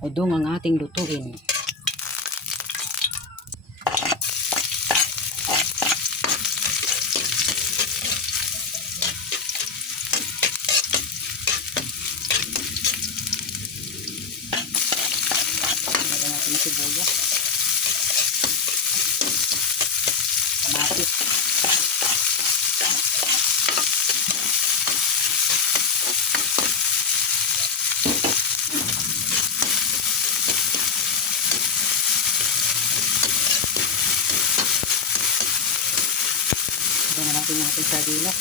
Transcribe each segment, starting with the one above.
udong ang ating lutuin. Lagyan natin yung sibuyas, kamatis, lagyan natin yung ating sardinas.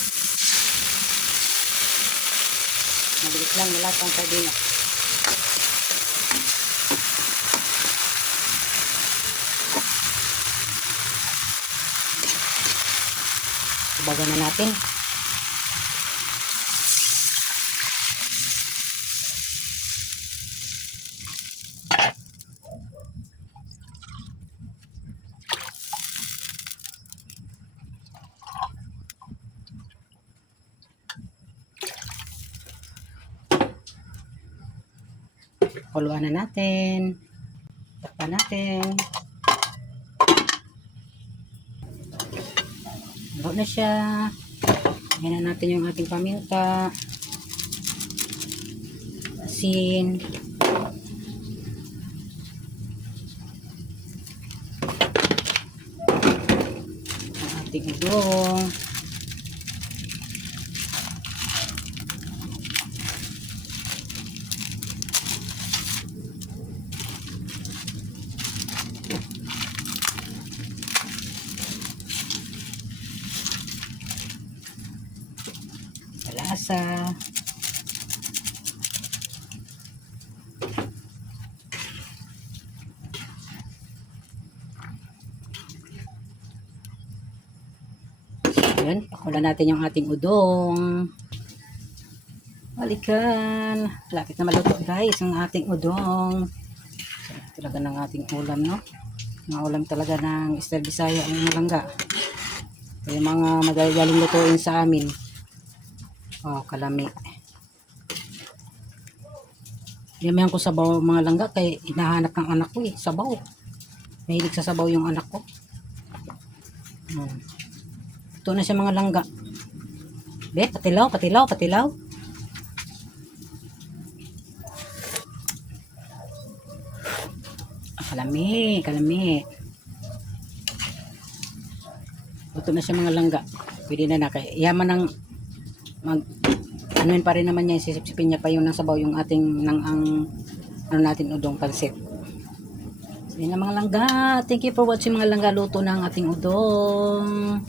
Maliit lang na lahat ang sardinas. Ibaga na natin. Kuluan na natin. Takpan natin. Lalo na siya. Lagyan na natin yung ating paminta, asin, ang ating udong, lasa, yun, pakulan natin yung ating udong. Balikan, lapit na maluto guys ang ating udong. Sarap talaga ng ating ulam, no? Mga ulam talaga ng Esther Bisaya ang malangga. Ito yung mga magagaling lutuin sa amin. Oh, kalami. Yamayan ko sabaw mga langga kay hinahanap ng anak ko eh, sabaw. Mahilig sa sabaw yung anak ko. Ito na siya mga langga. Be, patilaw, patilaw, patilaw. Kalami, kalami. Ito na siya mga langga. Pwede na na kay yaman ng anuin pa rin naman niya, sisipsipin niya pa yung ng sabaw yung ating ano natin udong pansit. So yun na mga langga, thank you for watching mga langga, luto ng ating udong.